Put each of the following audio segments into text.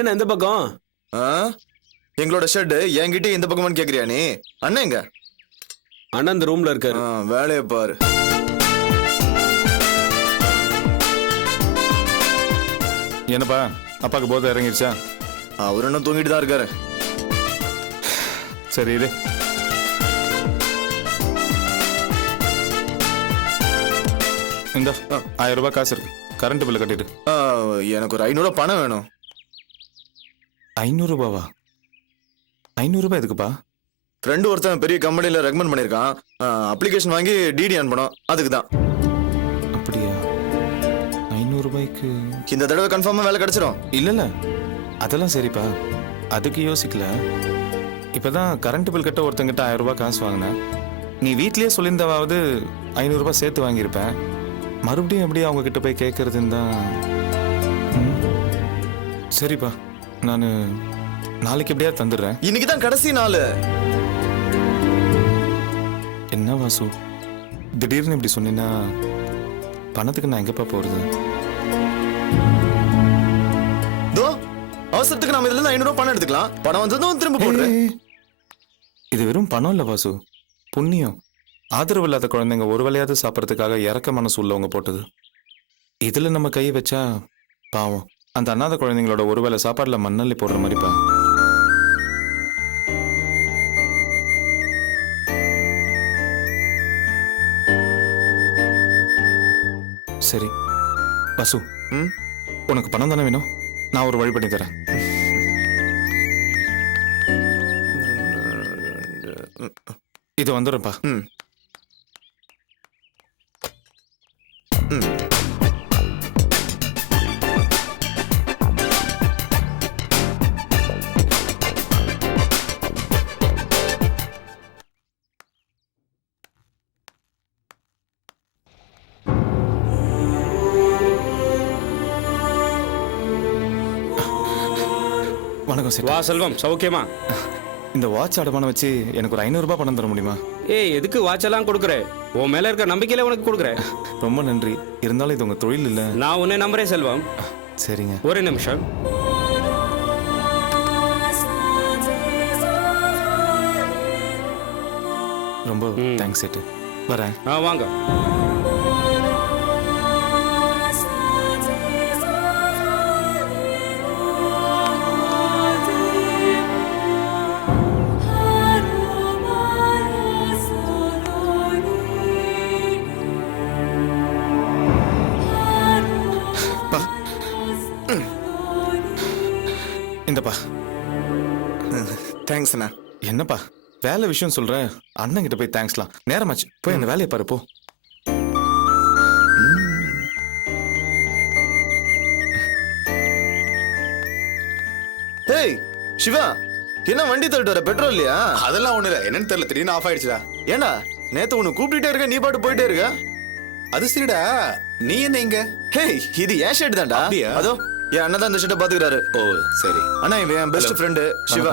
என்ன எந்த பக்கம்? எங்களோட ஷெட் என்கிட்ட இந்த பக்கமான்னு கேக்குறியா நீ? அண்ணன் எங்க? அண்ணன் இந்த ரூம்ல இருக்காரு. வேலையை பாரு. என்னப்பா அப்பாக்கு போதை இறங்கிடுச்சா? அவர் என்ன தூங்கிட்டு தான் இருக்காரு. சரி இது இந்த 1000 ரூபாய் காசு இருக்கு, கரண்ட் பில்லு கட்டிட்டு. எனக்கு ஒரு 500 பணம் வேணும். 500 ரூபாவா? 500 ரூபாய் எதுக்குப்பா? ஃப்ரெண்டு ஒருத்தன் பெரிய கம்பெனில ரெக்கமெண்ட் பண்ணிருக்கான். அப்ளிகேஷன் வாங்கி டிடி அனுப்பணும், அதுக்கு தான். அப்படியா? 500 ரூபாய்க்கு இந்த தடவை கன்ஃபார்மா வேலை கிடைச்சிரும். இல்ல அதெல்லாம் சரிப்பா, அதுக்கு யோசிக்கல. இப்பதான் கரண்ட் பில் கட்ட ஒருத்தங்கிட்ட 1000 ரூபாய் காசு வாங்கினேன். நீ வீட்லயே சொல்லியிருந்தாவது 500 ரூபாய் சேர்த்து வாங்கியிருப்பேன். மறுபடியும் எப்படி அவங்க கிட்ட போய் கேட்கறதுன்னு தான். சரிப்பா, நான் நாளைக்கு எப்படியா தந்துடுறேன். இன்னைக்கு தான் கடைசி நாள். என்ன வாசு, திடீர்னு இப்படி சொன்னீங்கன்னா பணத்துக்கு நான் எங்கப்பா போறது? அவசரத்துக்கு நாம இதுல இருந்து 500 ரூபாய் பணம் எடுத்துக்கலாம். பணம் வந்ததும் திரும்ப போடுறேன். இது வெறும் பணம் இல்ல வாசு, புண்ணியம். ஆதரவு இல்லாத குழந்தைங்க ஒரு வேளையாவது சாப்பிட்றதுக்காக இறக்க மனசு உள்ளவங்க போட்டது. இதுல நம்ம கை வச்சா பாவம் அந்த அநாத குழந்தைங்களோட ஒருவேளை சாப்பாடுல மண்ணள்ளி போடுற மாதிரிப்பா. சரி வாசு, உனக்கு பணம் தானே வேணும்? நான் ஒரு வழி பண்ணி தரேன். இது வந்துடும்ப்பா. வணக்கம் சார். வா செல்வம், சௌக்கியமா? இந்த வாட்ச் அடமானம் வச்சு எனக்கு ஒரு 500 ரூபாய் பணம் தர முடியுமா? ஏய், எதுக்கு வாட்ச் எல்லாம் கொடுக்குற? உன் மேல இருக்க நம்பிக்கையில உனக்கு கொடுக்குறேன். ரொம்ப நன்றி. இருந்தாலும் இது உங்க தொழில் இல்ல. நான் உன்னை நம்புறேன் செல்வம். சரிங்க, ஒரு நிமிஷம். ரொம்ப தேங்க்ஸ் சேட்டு. வரேன். வாங்க. இந்தப்பா. தேங்க்ஸ் அண்ணா. என்னப்பா வேலை விஷயம் சொல்ற, அண்ணன் கிட்ட போய் தேங்க்ஸ்லாம். நேரமாச்சு, போய் அந்த வேலையை பாரு போ. ஏய் சிவா, என்ன வண்டி தள்ளிட்டு வர? பெட்ரோல் இல்லையா? அதெல்லாம் ஒண்ணு இல்ல, என்னன்னு தெரியல, திடீர்னு ஆஃப் ஆயிடுச்சுடா. ஏண்டா நேத்து உன்னை கூப்பிட்டுட்டே இருக்க, நீ பாட்டு போயிட்டே இருக்க. அது சரிடா, நீ என்ன இங்க? ஹேய், இது ஏன் ஷர்ட் தான்டா. அப்படியா? அதோ என் அண்ணன் தான் இந்த ஷர்ட்டை பாத்துக்கிறாரு. ஓ சரி. அண்ணா இவன் என் பெஸ்ட் ஃப்ரெண்டு சிவா.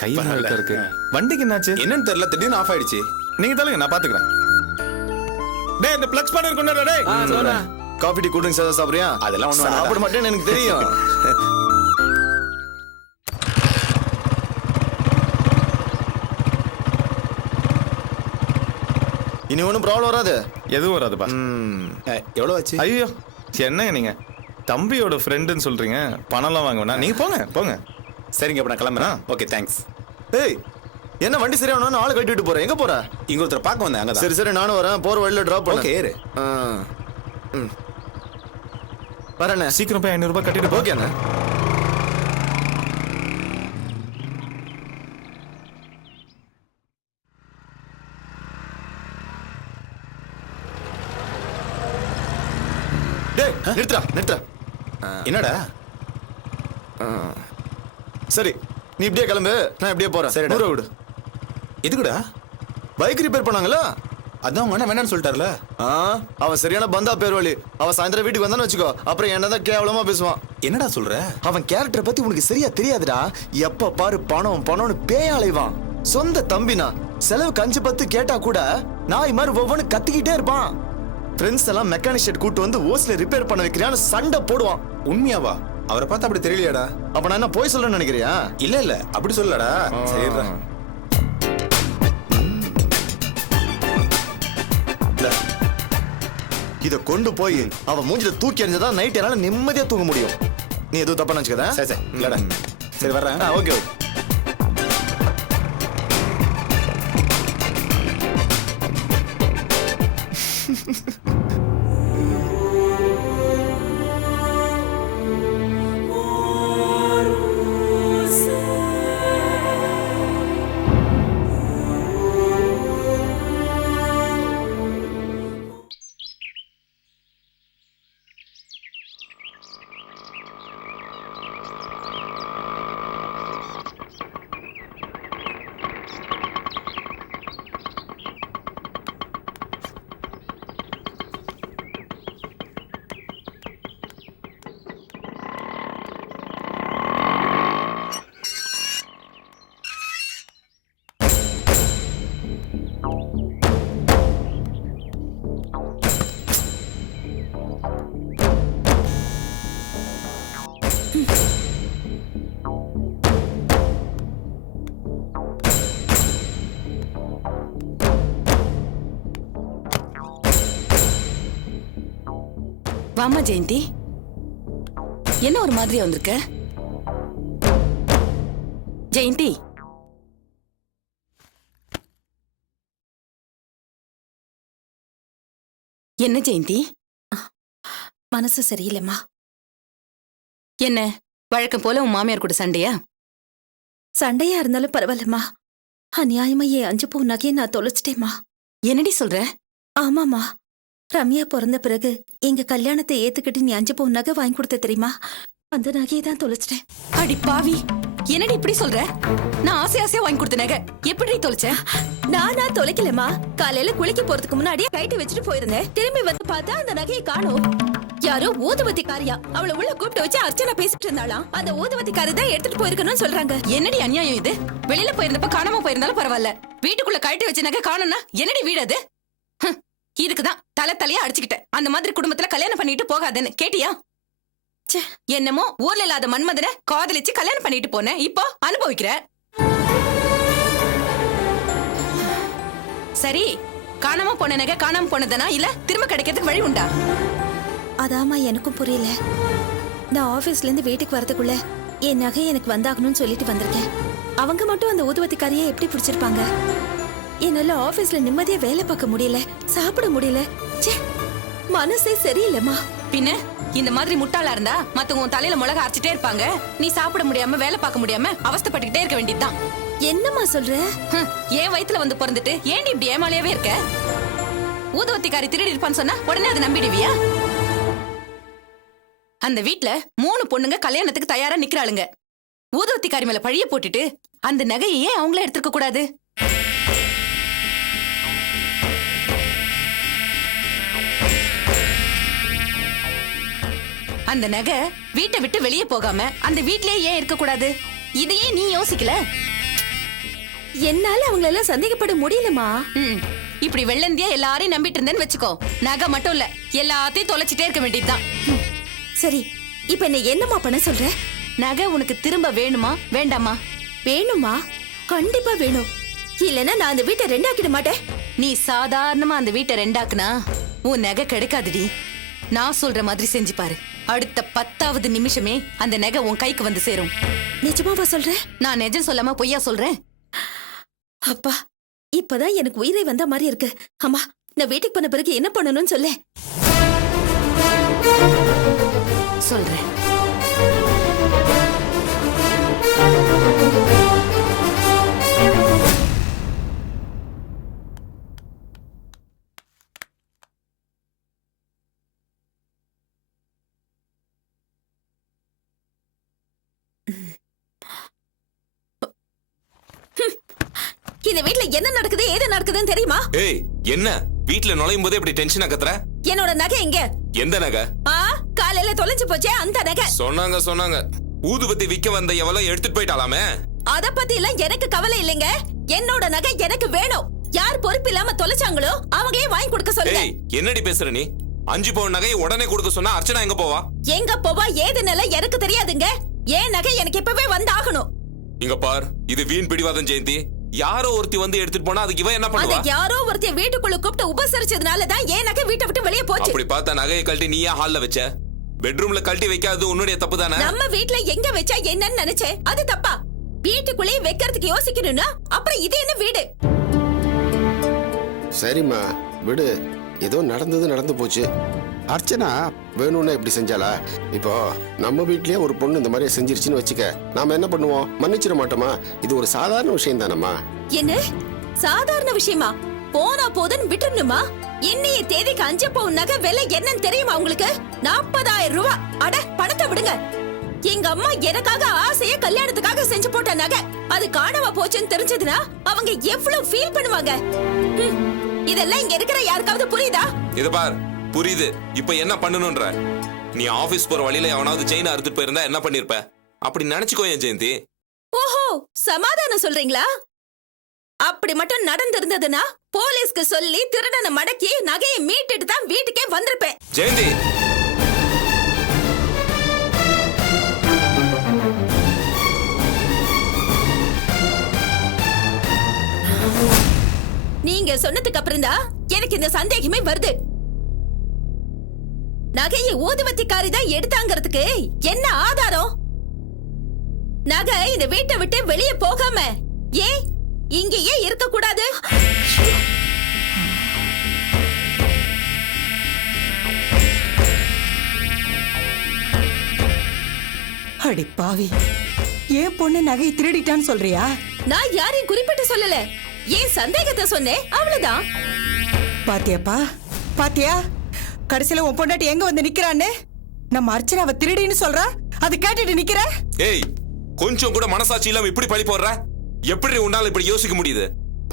கையில இருக்கு. வண்டிக்கு என்னாச்சு? என்னன்னு தெரியல, திடீர்னு ஆஃப் ஆயிடுச்சு. நீங்க தாளுங்க, நான் பாத்துக்கிறேன். டேய், இந்த பிளக்ஸ் பண்ண கொண்டாடா. டேய், காபி டீ கூல் ட்ரிங்க்ஸ் ஏதாவது சாப்பிடுறியா? அதெல்லாம் ஒண்ணும் சாப்பிட மாட்டேன்னு எனக்கு தெரியும். இனி ஒன்றும் ப்ராப்ளம் வராது. எதுவும் வராதுப்பா. எவ்வளவு ஆச்சு? ஐயோ, என்னங்க நீங்க தம்பியோட ஃப்ரெண்டுன்னு சொல்றீங்க, பணம்லாம் வாங்க வேணாம். நீங்க போங்க போங்க. சரிங்க, அப்ப நான் கிளம்புறேன். Okay thanks. ஏய், என்ன வண்டி சரியானு ஆளை கட்டிட்டு போறேன்? எங்க போற? இங்க ஒருத்தர் பார்க்க வந்தேன், அங்கதான். சரி சரி, நானும் வரேன். போற வழியில டிராப் பண்ணு. ஓகே ஏறு. வரேண்ணே. சீக்கிரம் போய் 500 ரூபாய் கட்டிட்டு போ. ஓகே அண்ணா. டேய் நிறுத்துடா நிறுத்துடா. என்னடா? சரி, நீ இப்படியே கிளம்பு, நான் இப்படியே போறேன். சரி, 100 விடு. எதுக்குடா? பைக் ரிப்பேர் பண்ணாங்களா? அதான் உங்க அண்ணன் வேணான்னு சொல்லிட்டார்ல. அவன் சரியான பந்தா பேர் வழி. அவன் சாயந்தரம் வீட்டுக்கு வந்தான்னு வச்சுக்கோ, அப்புறம் என்னதான் கேவலமா பேசுவான். என்னடா சொல்ற? அவன் கேரக்டரை பத்தி உனக்கு சரியா தெரியாதுடா. எப்ப பாரு பணம் பணம்னு பேயாளைவான். சொந்த தம்பினா செலவு 5-10 கேட்டா கூட நாய் மாதிரி ஒவ்வொன்னு கத்திக்கிட்டே இருப்பான். ஃப்ரெண்ட்ஸ் எல்லாம் மெக்கானிக் ஷெட் கூட்டு வந்து ஓஸ்ல ரிப்பேர் பண்ண வைக்கிறான்னு சண்டை போடுவான். உண்மையாவா? அவரை பார்த்தா அப்படி தெரியலையாடா? அப்ப நான் என்ன போய் சொல்றேன்னு நினைக்கிறியா? இல்ல அப்படி சொல்லடா. சரிடா. இத கொண்டு போய் அவ மூஞ்சில தூக்கி எறிஞ்சதான் நைட் என்னால நிம்மதியா தூங்க முடியும். நீ எதுவும் தப்பா நினைச்சுக்கதா? சரி இல்லடா. சரி வர்றேன். ஓகே. வாமா ஜெயந்தி, என்ன ஒரு மாதிரியா வந்திருக்க? ஜெயந்தி, என்ன ஜெயந்தி? மனசு சரியில்லைம்மா. என்ன வழக்கம் போல உன் மாமியார் கூட சண்டையா? சண்டையா இருந்தாலும் பரவாயில்லம்மா. அநியாயமா என் 5 பவுன் நகையை நான் தொலைச்சிட்டேம்மா. என்னடி சொல்ற? ஆமாம்மா, ரம்யா பிறந்த பிறகு எங்க கல்யாணத்தை ஏத்துக்கிட்டு நீ 5 பவுன் நகை வாங்கி கொடுத்த தெரியுமா? அந்த நகையை தான் தொலைச்சிட்டேன். அடி பாவி, என்னடி இப்படி சொல்ற? நான் ஆசையா வாங்கி கொடுத்த நகை எப்படி தொலைச்ச? நானா தொலைக்கலம்மா. காலையில குளிக்க போறதுக்கு முன்னாடியே கைட்டு வச்சுட்டு போயிருந்தேன். திரும்பி வந்து பார்த்தா அந்த நகையை காணோம். யாரோ ஊதுவத்திக்காரியா அவளை உள்ள கூப்பிட்டு வச்சு அர்ச்சனா பேசிட்டு இருந்தாளாம். அந்த ஊதுவத்திக்காரி தான் எடுத்துட்டு போயிருக்கணும்னு சொல்றாங்க. என்னடி அநியாயம் இது? வெளியில போயிருந்தப்ப காணாம போயிருந்தாலும் பரவாயில்ல, வீட்டுக்குள்ள கழட்டி வச்ச நகை காணோம்னா என்னடி வீடு அது? இதுக்குதான் தலையா அடிச்சுக்கிட்டேன். அந்த மாதிரி குடும்பத்துல கல்யாணம் பண்ணிட்டு போகாதேன்னு கேட்டியா? என்னமோ ஊர்ல இல்லாத மன்மதனை காதலிச்சு கல்யாணம் பண்ணிட்டு போனேன், இப்போ அனுபவிக்கிற. சரி, காணாம போன நகை காணாம போனதுனா இல்ல திரும்ப கிடைக்கிறதுக்கு வழி உண்டா? அதாம்மா எனக்கும் புரியல. நான் ஆபீஸ்ல இருந்து வீட்டுக்கு வரதுக்குள்ள என் நகை எனக்கு வந்தாகணும்னு சொல்லிட்டு வந்திருக்கேன். அவங்க மட்டும் அந்த ஊதுவத்திக்காரியை எப்படி பிடிச்சிருப்பாங்க? என்னால ஆபீஸ்ல நிம்மதியா வேலை பார்க்க முடியல, சாப்பிட முடியல. மனசே சரியில்லைம்மா. பின்ன இந்த மாதிரி முட்டாளா இருந்தா மத்தவங்க உன் தலையில மிளகா அரைச்சிட்டே இருப்பாங்க. நீ சாப்பிட முடியாம வேலை பார்க்க முடியாம அவஸ்தைப்பட்டுக்கிட்டே இருக்க வேண்டியதுதான். என்னம்மா சொல்ற? ஏன் வயித்துல வந்து பிறந்துட்டு ஏன்டி இப்படி ஏமாலையாவே இருக்க? ஊதுவத்திக்காரி திருடி இருப்பான்னு சொன்னா உடனே அதை நம்பிடுவியா? அந்த வீட்ல 3 பொண்ணுங்க கல்யாணத்துக்கு தயாரா நிக்கிறாளுங்க. ஊதுவத்திக்காரி மேல பழிய போட்டுட்டு அந்த நகையை ஏன் அவங்களே எடுத்துக்க கூடாது? அந்த நகை வீட்டை விட்டு வெளியே போகாம அந்த வீட்லயே ஏன் இருக்க கூடாது? இதையே நீ யோசிக்கல? என்னால அவங்கள எல்லாம் சந்தேகப்பட முடியலமா. இப்படி வெள்ளந்தியா எல்லாரையும் நம்பிட்டு இருந்தேன்னு வச்சுக்கோ, நகை மட்டும் இல்ல எல்லாத்தையும் தொலைச்சிட்டே இருக்க வேண்டியதுதான். சரி, இப்ப என்ன என்னமா பண்ண சொல்ற? நகை உனக்கு திரும்ப வேணுமா வேண்டாமா? வேணுமா? கண்டிப்பா வேணும். இல்லன்னா நான் அந்த வீட்டை ரெண்டாக்கிட மாட்டேன். நீ சாதாரணமா அந்த வீட்டை ரெண்டாக்குனா உன் நகை கிடைக்காதுடி. நான் சொல்ற மாதிரி செஞ்சு பாரு, அடுத்த 10வது நிமிஷமே அந்த நகை உன் கைக்கு வந்து சேரும். நிஜமாவா சொல்ற? நான் நிஜம் சொல்லாம பொய்யா சொல்றேன்? அப்பா, இப்பதான் எனக்கு உயிரை வந்த மாதிரி இருக்கு. அம்மா, நான் வீட்டுக்கு போன பிறகு என்ன பண்ணணும்னு சொல்ல. சொல்றேன். இந்த வீட்ல என்ன நடக்குது ஏது நடக்குதுன்னு தெரியுமா? ஏய், என்ன வீட்ல நுழையும் போதே இப்படி டென்ஷனா கத்துற? என்னோட நகை எங்க? எந்த நகை? காலையில தொலைஞ்சு போச்சே அந்த நகை. சொன்னாங்க ஊதுபத்தி விக்க வந்த எவளோ எடுத்துட்டு போயிட்டாலாமே. அத பத்தி எல்லாம் எனக்கு கவலை இல்லைங்க. என்னோட நகை எனக்கு வேணும். யார் பொறுப்பு இல்லாம தொலைச்சாங்களோ அவங்களே வாங்கி கொடுக்க சொல்லுங்க. ஏய், என்னடி பேசுற நீ? 5 பவுன் நகையை உடனே கொடுக்க சொன்னா அர்ச்சனா எங்க போவா? எங்க போவா ஏதுனால எனக்கு தெரியாதுங்க. ஏன் நகை எனக்கு இப்பவே வந்தாகணும். இங்க பார், இது வீண் பிடிவாதம் ஜெயந்தி. யாரோ ஒருத்தி வந்து எடுத்துட்டு போனா அதுக்கு இவன் என்ன அந்த பண்ணுவா? யாரோ ஒருத்தைய வீட்டுக்குள்ள கூப்பிட்டு உபசரிச்சதுனால தான் ஏன் நகை வீட்டை விட்டு வெளியே போச்சு. அப்படி பார்த்தா நகையை கழட்டி நீயா ஹால்ல வச்ச? பெட்ரூம்ல கழட்டி வைக்காதது உன்னுடைய தப்பு தானே? நம்ம வீட்ல எங்க வச்சா என்னன்னு நினைச்சேன், அது தப்பா? வீட்டுக்குள்ளேயே வைக்கிறதுக்கு யோசிக்கணும்னா அப்புறம் இது என்ன வீடு? சரிம்மா விடு, ஏதோ நடந்து போச்சு. அர்ச்சனா வேணும்னா இப்படி செஞ்சாளா? இப்போ நம்ம வீட்லயே ஒரு பொண்ணு இந்த மாதிரி செஞ்சிருச்சுன்னு வச்சுக்க, நாம என்ன பண்ணுவோம்? மன்னிச்சிட மாட்டோமா? இது ஒரு சாதாரண விஷயம் தானம்மா. என்ன சாதாரண விஷயமா? போனா போதுன்னு விட்டுணுமா? இன்னைய தேதிக்கு 5 பவுன் நகை விலை என்னன்னு தெரியுமா உங்களுக்கு? 40,000 ரூபாய். அட பணத்தை விடுங்க. எங்க அம்மா எனக்காக ஆசைய கல்யாணத்துக்காக செஞ்சு போட்ட நகை அது காணாம போச்சுன்னு தெரிஞ்சதுன்னா அவங்க எவ்வளவு ஃபீல் பண்ணுவாங்க. இதெல்லாம் இங்க இருக்கிற யாருக்காவது புரியுதா? இத பார், புரியுது. இப்ப என்ன பண்ணணும்ன்ற? நீ ஆபீஸ் போற வழியில எவனாவது செயின் அறுத்துட்டு போயிருந்தா என்ன பண்ணிருப்ப? அப்படி நினைச்சுக்கோ என் ஜெயந்தி. ஓஹோ, சமாதானம் சொல்றீங்களா? அப்படி மட்டும் நடந்திருந்ததுன்னா போலீஸ்க்கு சொல்லி திருடனை மடக்கி நகையை மீட்டுட்டு தான் வீட்டுக்கே வந்திருப்பேன். ஜெயந்தி, நீங்க சொன்னதுக்கு அப்புறம் தான் எனக்கு இந்த சந்தேகமே வருது. நகையை ஊதுவத்திக்காரி தான் எடுத்தாங்கிறதுக்கு என்ன ஆதாரம்? நகை இந்த வீட்டை விட்டு வெளியே போகாம ஏன் இங்கேயே இருக்க கூடாது? அடி பாவி, ஏன் பொண்ணு நகை திருடிட்டான்னு சொல்றியா? நான் யாரையும் குறிப்பிட்டு சொல்லல, ஏன் சந்தேகத்தை சொன்னேன் அவ்வளவுதான். பாத்தியாப்பா, பாத்தியா கடைசியில உன் பொண்டாட்டி எங்க வந்து நிக்கிறான்னு? நம்ம அர்ச்சனாவை திருடின்னு சொல்றா, அது கேட்டுட்டு நிக்கிற? ஏய், கொஞ்சம் கூட மனசாட்சி இல்லாம இப்படி பழி போடுற? எப்படி உன்னால இப்படி யோசிக்க முடியுது?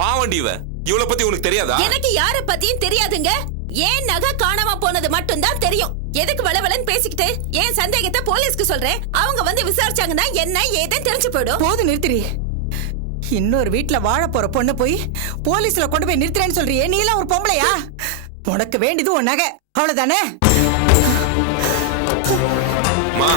பாவண்டி இவ. இவளை பத்தி உனக்கு தெரியாதா? எனக்கு யார பத்தியும் தெரியாதுங்க. ஏன் நகை காணாம போனது மட்டும் தான் தெரியும். எதுக்கு வளவலன்னு பேசிக்கிட்டு ஏன் சந்தேகத்தை போலீஸ்க்கு சொல்றேன். அவங்க வந்து விசாரிச்சாங்கன்னா என்ன ஏதுன்னு தெரிஞ்சு போயிடும். போது நிறுத்திரி. இன்னொரு வீட்டுல வாழ போற பொண்ணு போய் போலீஸ்ல கொண்டு போய் நிறுத்துறேன்னு சொல்றியே, நீ எல்லாம் ஒரு பொம்பளையா? உனக்கு வேண்டியது உன் நகை, அவ்வளவுதானே? மா,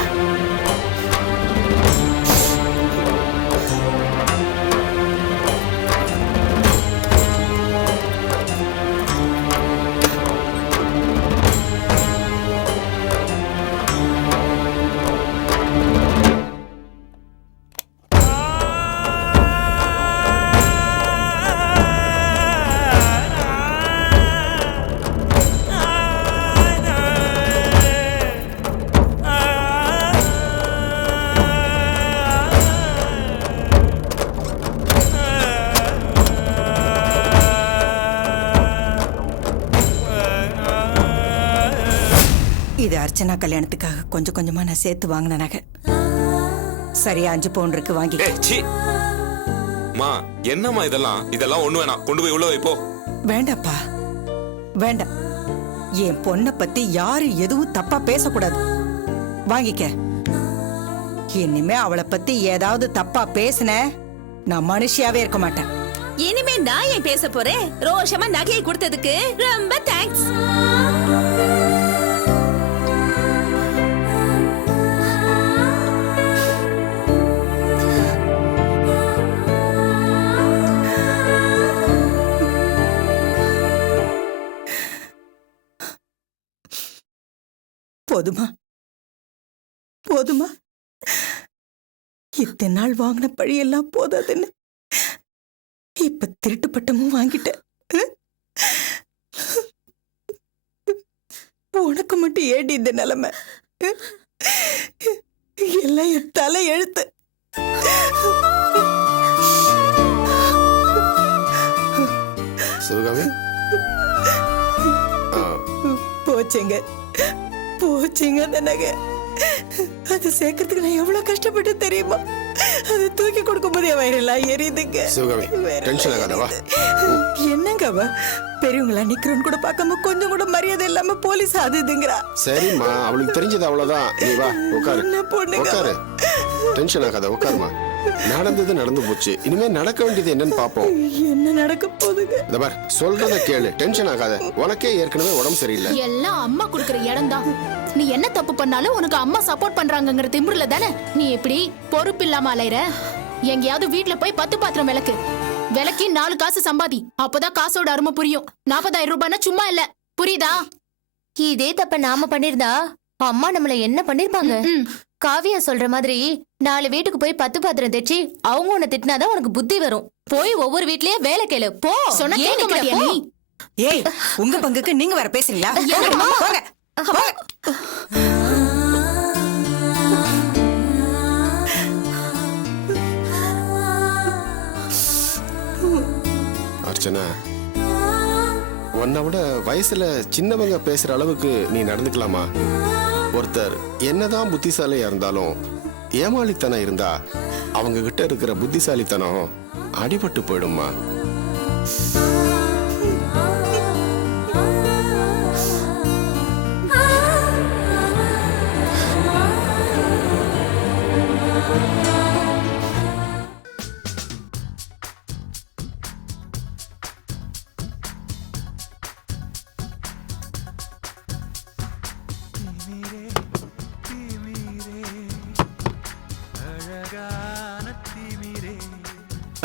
இது அர்ச்சனா கல்யாணத்துக்காக கொஞ்சம் கொஞ்சமா நான் சேர்த்து வாங்கின நகை. சரியா 5 பவுன் இருக்கு, வாங்கி. ஏய் சீ. மா, என்னம்மா இதெல்லாம்? இதெல்லாம் ஒண்ணு வேணாம், கொண்டு போய் உள்ள வை போ. வேண்டாப்பா, வேண்டாம். என் பொண்ணை பத்தி யாரு எதுவும் தப்பா பேசக்கூடாது. வாங்கிக்க. இனிமே அவளை பத்தி ஏதாவது தப்பா பேசுன, நான் மனுஷியாவே இருக்க மாட்டேன். இனிமே நான் ஏன் பேச போறேன்? ரோஷமா நகையை கொடுத்ததுக்கு ரொம்ப தேங்க்ஸ். போதுமா, போதுமா? இத்தனை நாள் வாங்கின பழியெல்லாம் போதாதுன்னு இப்ப திருட்டு பட்டமும் வாங்கிட்டேன். உனக்கு மட்டும் ஏடி இந்த நிலைமை? எல்லாம் என் தலை எழுத்து. சிவகாமி, போச்சுங்க, போச்சுங்க அந்த நகை. அது சேர்க்கறதுக்கு நான் எவ்வளவு கஷ்டப்பட்டு தெரியுமா? அது தூக்கி கொடுக்கும் போது என் வயிறெல்லாம் எரியுதுங்க. சிவகாமி, டென்ஷன் ஆகாதவா? என்னங்க அவ பெரியவங்களா நிக்கிறோன்னு கூட பார்க்காம கொஞ்சம் கூட மரியாதை இல்லாம போலீஸ் அது இதுங்கிறா. சரிம்மா, அவளுக்கு தெரிஞ்சது அவ்வளவுதான். நீ வா, உட்காரு. என்ன பொண்ணுங்க? உட்காரு, டென்ஷன் ஆகாத, உட்காருமா. நடந்தது நடந்து போச்சு. இனிமே நடக்க வேண்டியது என்னன்னு பாப்போம். என்ன நடக்க போகுதுங்க? இந்த பார், சொல்றத கேளு, டென்ஷன் ஆகாத. உனக்கே ஏற்கனவே உடம்பு சரியில்லை. எல்லாம் அம்மா குடுக்கற இடம் தான். நீ என்ன தப்பு பண்ணாலும் உனக்கு அம்மா சப்போர்ட் பண்றாங்கங்கிற திமிருல தானே நீ இப்படி பொறுப்பு இல்லாம அலையற. எங்கேயாவது வீட்ல போய் 10 பாத்திரம் விளக்கி 4 காசு சம்பாதி. அப்பதான் காசோட அருமை புரியும். 40,000 ரூபாய்னா சும்மா இல்ல, புரியுதா? இதே தப்ப நாம பண்ணிருந்தா அம்மா நம்மள என்ன பண்ணிருப்பாங்க? காவியா சொல்ற மாதிரி 4 வீட்டுக்கு போய் 10 பாத்திரம் தேய்ச்சி அவங்க உன்னை திட்டினாதான் உனக்கு புத்தி வரும். போய் ஒவ்வொரு வீட்லயே வேலை கேளு போ. சொன்ன கேட்க மாட்டியா நீ? ஏய், உங்க பங்குக்கு நீங்க வேற பேசுறீங்களா? போங்க. அர்ச்சனா, உன்னை விட வயசுல சின்னவங்க பேசுற அளவுக்கு நீ நடந்துக்கலாமா? ஒருத்தர் என்னதான் புத்திசாலியா இருந்தாலும் ஏமாளித்தனம் இருந்தா அவங்க கிட்ட இருக்கிற புத்திசாலித்தனம் அடிபட்டு போயிடுமா?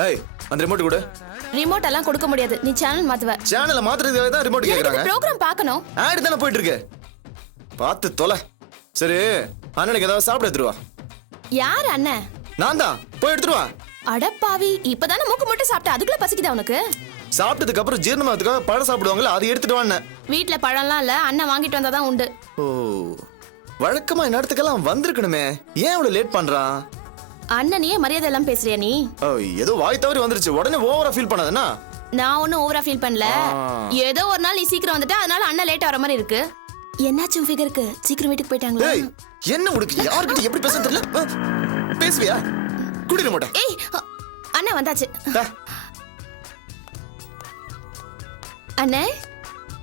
ஏய், அந்த ரிமோட் கொடு. ரிமோட் எல்லாம் கொடுக்க முடியாது. நீ சேனல் மாத்துவ. சேனலை மாத்துறதுக்காக தான் ரிமோட் கேக்குறாங்க. ப்ரோகிராம் பார்க்கணும். ஆட் தானே போயிட்டு இருக்கு. பார்த்து தொலை. சரி, அண்ணனுக்கு ஏதாவது சாப்பிட எடுத்துட்டு வா. யார் அண்ணன்? நான் தான். போய் எடுத்துட்டு வா. அடப்பாவி, இப்பதானே மூக்கு மட்டும் சாப்பிட்ட, அதுக்குள்ள பசிக்குதா உனக்கு? சாப்பிட்டதுக்கு அப்புறம் ஜீரணமாகறதுக்காக பழம் சாப்பிடுவாங்கல்ல, அதை எடுத்துட்டு வான்னு. வீட்ல பழம்லாம் இல்ல, அண்ணன் வாங்கிட்டு வந்தாதான் உண்டு. ஓ, வழக்கமா நேரத்துக்கெல்லாம் வந்திருக்கணுமே. ஏன் இவ்வளவு லேட் பண்றான்? அண்ணனையே மரியாதை எல்லாம் பேசுறியா நீ? ஏதோ வாய் தவறி வந்துருச்சு, உடனே ஓவரா ஃபீல் பண்ணாதேனா? நான் ஒன்னும் ஓவரா ஃபீல் பண்ணல. ஏதோ ஒரு நாள் நீ சீக்கிரம் வந்துட்ட, அதனால அண்ணன் லேட்டா வர மாதிரி இருக்கு. என்னாச்சும் ஃபிகருக்கு? சீக்கிரம் வீட்டுக்கு போயிட்டாங்களா? ஏய், என்ன உனக்கு யார்கிட்ட எப்படி பேச தெரியல? பேசுவியா? குடி ரிமோட். ஏய், அண்ணன் வந்தாச்சு. அண்ணே,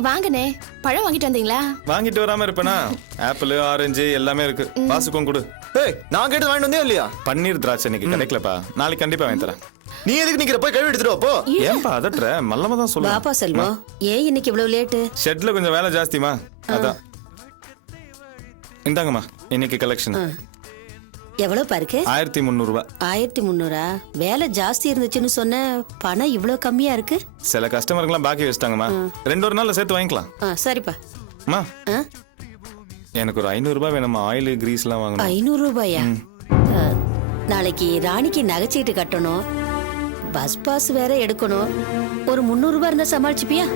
வாங்கண்ணே. பழம் வாங்கிட்டு வந்தீங்களா? வாங்கிட்டு வராம இருப்பேனா? ஆப்பிள், ஆரஞ்சு எல்லாமே இருக்கு. வாசுக்கும் கொடு. ஏய், நான் கேட்டு வாங்கிட்டு வந்தே இல்லையா? பன்னீர் திராட்சை இன்னைக்கு கிடைக்கலப்பா, நாளைக்கு கண்டிப்பா வாங்கி தரேன். நீ எதுக்கு நிக்கிற? போய் கழுவி எடுத்துட்டு வா போ. ஏன்பா அதட்ற? மல்லமா தான் சொல்லுங்க. பாப்பா செல்வம், ஏன் இன்னைக்கு இவ்வளவு லேட்டு? ஷெட்ல கொஞ்சம் வேலை ஜாஸ்திமா, அதான். இந்தாங்கம்மா, இன்னைக்கு கலெக்ஷன். எவ்வளவு பாருக்கு? 1300 ரூபாய். 1300? வேலை ஜாஸ்தி இருந்துச்சுன்னு சொன்ன, பணம் இவ்வளவு கம்மியா இருக்கு. சில கஸ்டமருக்குலாம் பாக்கி வச்சிட்டாங்கம்மா. 2 நாள்ல சேர்த்து வாங்கிக்கலாம். சரிப்பா. அம்மா, எனக்கு ஒரு 500 ரூபாய் வேணுமா? ஆயில் கிரீஸ் எல்லாம் வாங்கணும். 500 ரூபாயா? நாளைக்கு ராணிக்கு நகைச்சீட்டு கட்டணும், பஸ் பாஸ் வேற எடுக்கணும். ஒரு 300 ரூபாய் இருந்தா சமாளிச்சுப்பியா?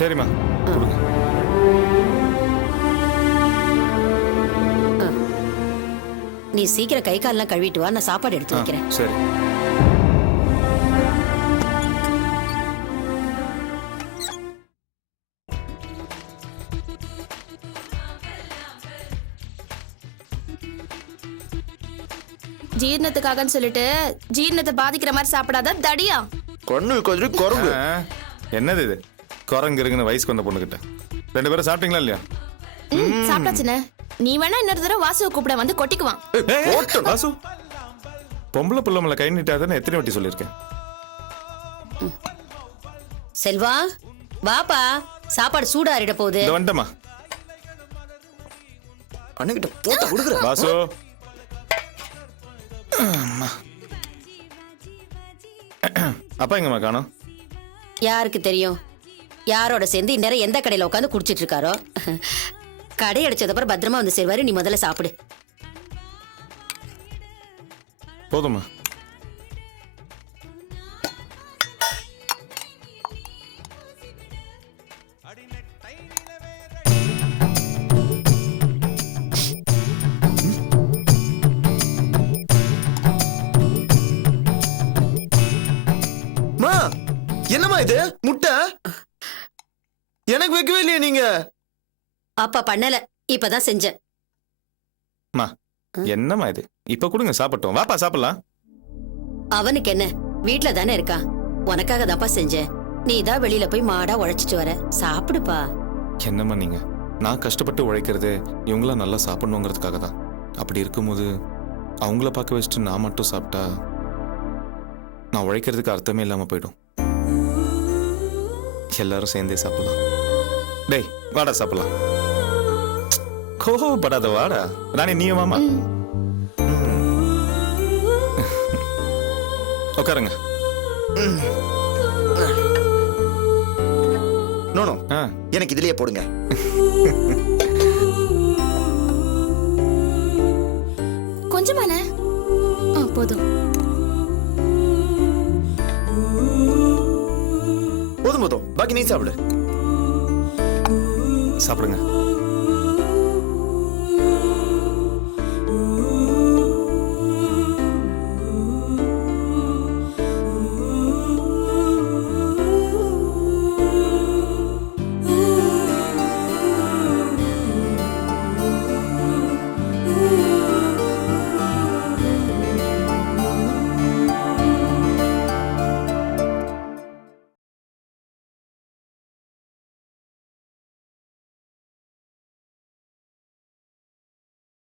சரிம்மா, கொடுங்க. நீ சீக்கிரம் கை காலெல்லாம் கழுவிட்டு வா, நான் சாப்பாடு எடுத்து வைக்கிறேன். சரி. ஜீரணத்துக்காகன்னு சொல்லிட்டு ஜீரணத்தை பாதிக்கிற மாதிரி சாப்பிடாத தடியா. கண்ணு கதிரி குரங்கு. என்னது இது? குரங்கு இருக்குன்னு வயசுக்கு வந்த பொண்ணுகிட்ட. 2 பேரும் சாப்பிட்டீங்களா இல்லையா? சாப்பிட்டாச்சுண்ணே. நீ வேணா இன்னொரு தடவை வாசுவை கூப்பிட வந்து கொட்டிக்குவான். வாசு, பொம்பளை புள்ள மேல கை நீட்டாதுன்னு எத்தனை வாட்டி சொல்லியிருக்கேன். செல்வா, வாப்பா, சாப்பாடு சூடாறிட போகுது. இந்த வந்துட்டமா. அண்ணகிட்ட போட்டு கொடுக்குற. வாசு, அப்பா எங்கம்மா காணோம்? யாருக்கு தெரியும்? யாரோட சேர்ந்து இந்நேரம் எந்த கடையில உட்காந்து குடிச்சிட்டு இருக்காரோ. கடை அடிச்சது அப்புறம் பத்திரமா வந்து சேருவாரு. நீ முதல்ல சாப்பிடு. போதுமா? என்னம்மா இது? முட்டை எனக்கு வைக்கவே இல்லையா நீங்க? அப்பா பண்ணல, இப்பதான் செஞ்சேன். என்னம்மா இது? இப்ப கொடுங்க சாப்பிட்டோம். வாப்பா சாப்பிடலாம். அவனுக்கு என்ன, வீட்டுல தானே இருக்கா. உனக்காக தான்ப்பா செஞ்சேன். நீ தான் வெளியில போய் மாடா உழைச்சிட்டு வர. சாப்பிடுப்பா. என்னம்மா நீங்க? நான் கஷ்டப்பட்டு உழைக்கிறது இவங்களாம் நல்லா சாப்பிடணுங்கிறதுக்காக தான். அப்படி இருக்கும்போது அவங்கள பார்க்க வச்சுட்டு நான் மட்டும் சாப்பிட்டா நான் உழைக்கிறதுக்கு அர்த்தமே இல்லாம போயிடும். எல்லாரும் சேர்ந்தே சாப்பிடலாம். டேய் வாடா சாப்பிடலாம். கோவப்படாத வாடா. ராணி நீயும் வாமா. உட்காருங்க. நோனோ ஆ, எனக்கு இதுலயே போடுங்க. கொஞ்சமாண்ணே. போதும். போதும் போதும், பாக்கி நீ சாப்பிடு. சாப்பிடுங்க.